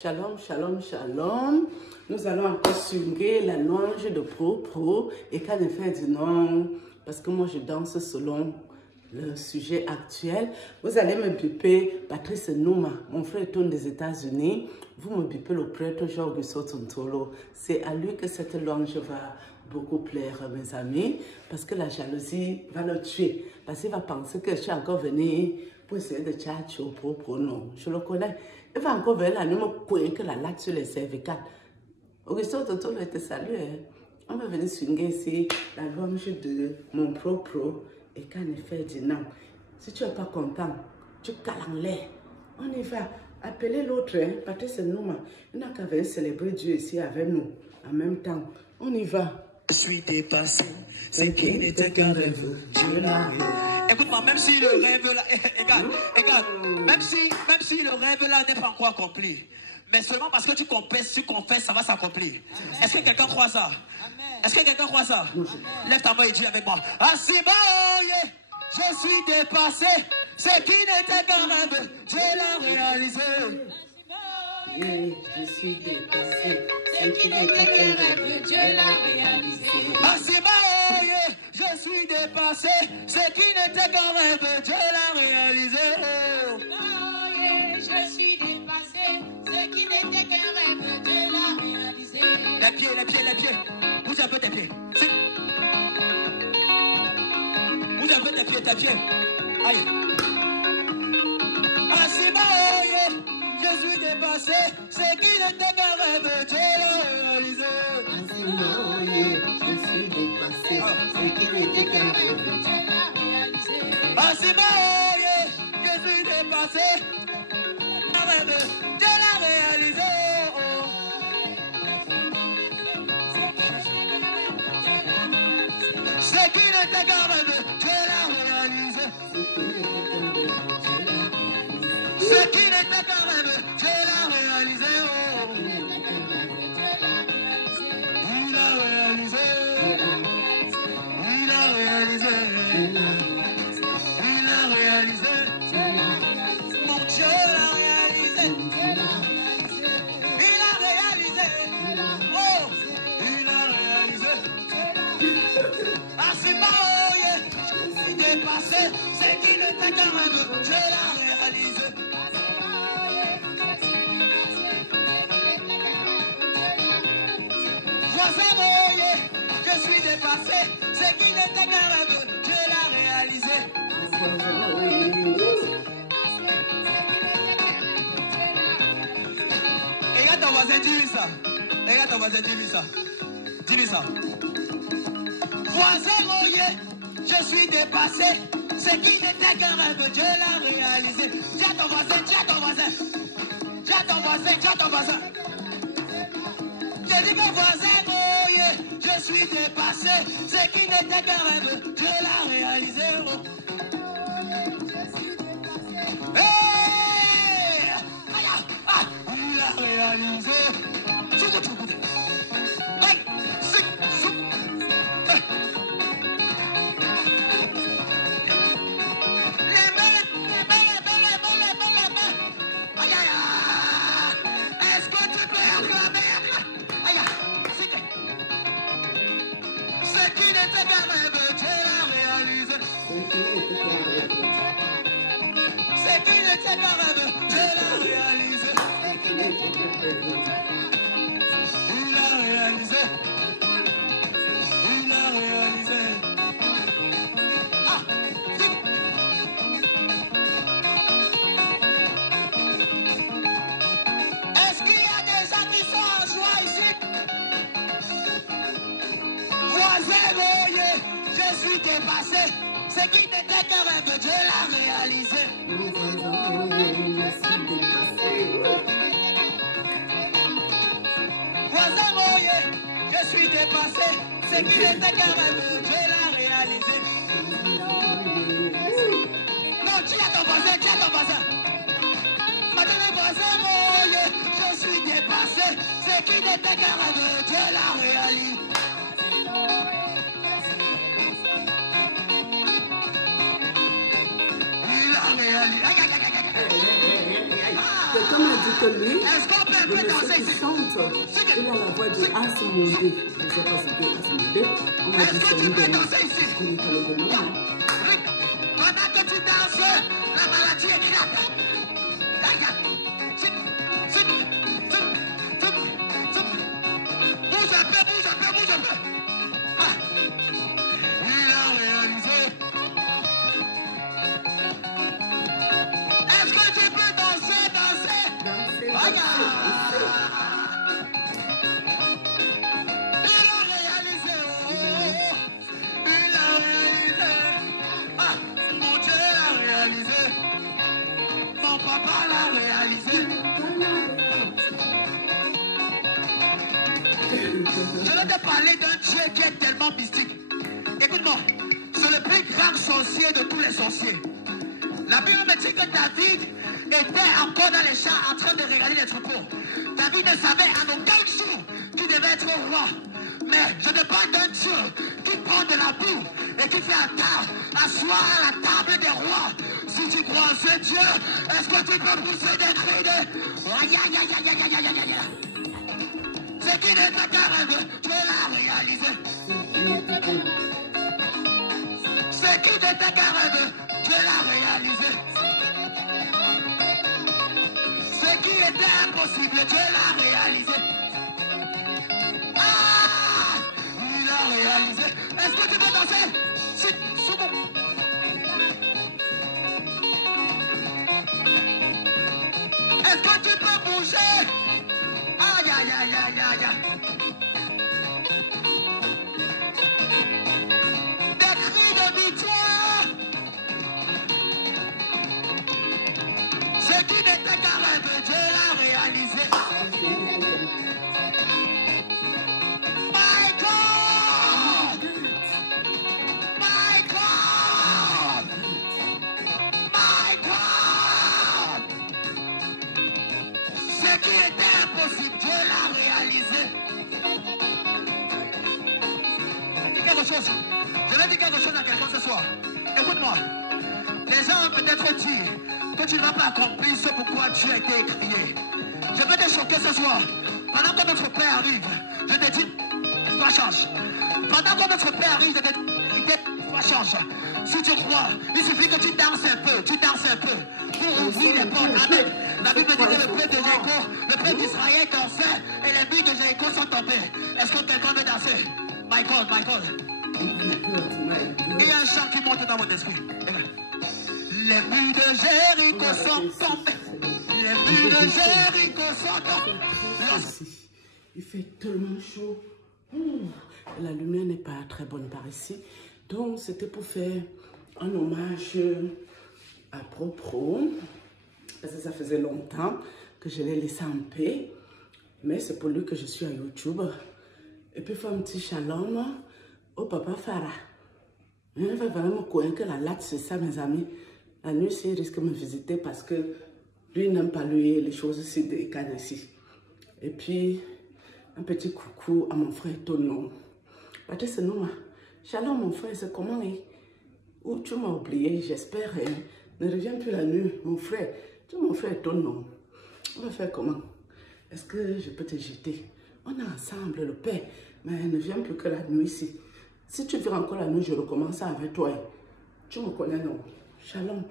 Shalom, shalom, shalom. Nous allons encore swinguer la louange de Pro. Et qu'en effet, dit non, parce que moi je danse selon le sujet actuel. Vous allez me biper Patrice Nouma, mon frère tourne des États-Unis. Vous me bipez le prêtre Georges Sotontolo. C'est à lui que cette louange va beaucoup plaire, mes amis, parce que la jalousie va le tuer. Parce qu'il va penser que je suis encore venu pour essayer de tchatcher au Pro. Non, je le connais. Il va encore venir là, nous me couiller que la latte sur les cervicales. Augusto Totolo était salué. On va venir swinguer ici la louange de mon Pro. Et qu'en effet, dit non. Si tu n'es pas content, tu cales en l'air. On y va. Appelez l'autre, hein, Patrice Nouma. Il n'a qu'à venir célébrer Dieu ici avec nous. En même temps, on y va. Je suis dépassé, ce qui n'était qu'un rêve, Dieu l'a réalisé. Écoute-moi, même si le rêve là, même si le rêve là n'est pas encore accompli, mais seulement parce que tu confesses, ça va s'accomplir. Est-ce que quelqu'un croit ça? Est-ce que quelqu'un croit ça? Lève ta main et dis avec moi. Asibaoye, je suis dépassé, ce qui n'était qu'un rêve, Dieu l'a réalisé. Je suis dépassé, ce qui n'était qu'un rêve, Dieu l'a réalisé. Asibaoye, je suis dépassé, ce qui n'était qu'un rêve, Dieu l'a réalisé. Je suis dépassé, ce qui n'était qu'un rêve, Dieu l'a réalisé. Les pieds. Bouge un peu tes pieds. Bouge un peu tes pieds. Aïe. Asibaoye, je suis dépassé, ce qui n'était qu'un rêve, Dieu l'a réalisé. Asibaoye, je suis dépassé, ce qui n'était qu'un rêve, Dieu l'a réalisé. Asibaoye, je suis dépassé, un rêve, Dieu l'a réalisé. Ce qui n'était qu'un rêve, Dieu l'a réalisé. Ce qui n'était qu'un rêve, Dieu l'a réalisé. Il a réalisé. Il a réalisé. Il a réalisé. Mon Dieu l'a réalisé. Il a réalisé. Oh, il a réalisé. Asibaoye, il est passé, c'est qui n'était qu'un rêve, Dieu l'a réalisé. Voisin Royer, je suis dépassé, c'est qui n'était qu'un rêve, Dieu l'a réalisé. Regarde ton voisin, dis-lui ça. Regarde ton voisin, dis-lui ça. Dis-lui ça. Voisin Royer, je suis dépassé, c'est qui n'était qu'un rêve, Dieu l'a réalisé. Dis à ton voisin, dis à ton voisin. Dis à ton voisin, dis à ton voisin. J'ai dit que voisin Royer, je suis dépassé, c'est qui n'était qu'un rêve, Dieu l'a réalisé. Hey! Il a réalisé. Est-ce que tu peux acclamer? Ce qui n'était qu'un rêve, Dieu l'a réalisé. Ce qui n'était qu'un rêve, Dieu l'a réalisé. Il a réalisé. Il a réalisé. Ah, est-ce qu'il y a des gens qui sont en joie ici? Voisin Royer, je suis dépassé. Ce qui n'était qu'un rêve, Dieu l'a réalisé. Voisin Royer, je suis dépassé. Ce qui n'était qu'un rêve, Dieu l'a réalisé. Non, dis à ton voisin, dis à ton voisin. Madame voisin Royer, je suis dépassé. Ce qui n'était qu'un rêve, Dieu l'a réalisé. Il a réalisé. Quelqu'un m'a dit que lui, Est-ce qu'on peut peux danser qui ici. chante, il a la voix de Asmodé. Je ne sais pas ce que Asmodé. On m'a dit Est-ce c'est que tu un peux démon. danser ici? Je connais pas le démon. Pendant que tu danses, la maladie éclate. Regarde. Bouge un peu, bouge un peu, bouge un peu. Ah. Il a réalisé. Est-ce que tu peux danser, danser? Regarde. Il a réalisé. Oh, il a réalisé. Ah, mon Dieu l'a réalisé. Mon papa l'a réalisé. Je vais te parler d'un Dieu qui est tellement mystique. Écoute-moi, c'est le plus grand sorcier de tous les sorciers. La Bible me dit que David était encore dans les champs en train de regarder les troupeaux. David ne savait en aucun jour qu'il devait être roi. Mais je te parle d'un Dieu qui prend de la boue et qui fait asseoir à la table des rois. Si tu crois en ce Dieu, est-ce que tu peux pousser des cris de... Aïe, aïe, aïe, aïe, aïe, aïe, aïe, aïe. Ce qui n'était qu'un rêve, Dieu l'a réalisé. Ce qui n'était qu'un rêve, Dieu l'a réalisé. Ce qui était impossible, Dieu l'a réalisé. Ah! Il a réalisé. Est-ce que tu peux danser? C'est bon. Est-ce que tu peux bouger? Aïe, aïe, aïe, aïe, aïe. Des cris de victoire. Ce qui n'était qu'un rêve, Dieu l'a réalisé. My God! My God! My God! Ce qui était impossible, Dieu l'a réalisé. Dis quelque chose. Je vais dire quelque chose à quelqu'un ce soir. Écoute-moi. Les gens ont peut-être dit que tu ne vas pas accomplir ce pourquoi Dieu a été crié. Je vais te choquer ce soir. Pendant que notre Père arrive, je te dis, toi change. Pendant que notre Père arrive, je te dis, toi change. Si tu crois, il suffit que tu danses un peu, pour ouvrir les portes. Amen. La Bible dit que le peuple de Jéricho, le peuple d'Israël dansait et les murs de Jéricho sont tombés. Est-ce que quelqu'un veut danser? My God, my God. Il y a un chant qui monte dans mon esprit. Les murs de Jéricho sont tombés. Les murs de Jéricho sont tombés. Il fait tellement chaud. La lumière n'est pas très bonne par ici. Donc, c'était pour faire un hommage à Pro. Parce que ça faisait longtemps que je l'ai laissé en paix. Mais c'est pour lui que je suis à YouTube. Et puis, faire un petit shalom au papa Farah. Je ne vais vraiment croire que la latte, c'est ça, mes amis. La nuit, il risque de me visiter parce que lui n'aime pas lui les choses ici des cannes ici. Et puis, un petit coucou à mon frère Tono. Patrice Nouma. Shalom, mon frère, c'est comment? Ou tu m'as oublié, j'espère. Ne reviens plus la nuit, mon frère. Tu es mon frère Tono. On va faire comment? Est-ce que je peux te jeter? On est ensemble, le père. Mais ne viens plus que la nuit ici. Si tu veux encore la nuit, je recommence avec toi. Tu me connais, non? Shalom.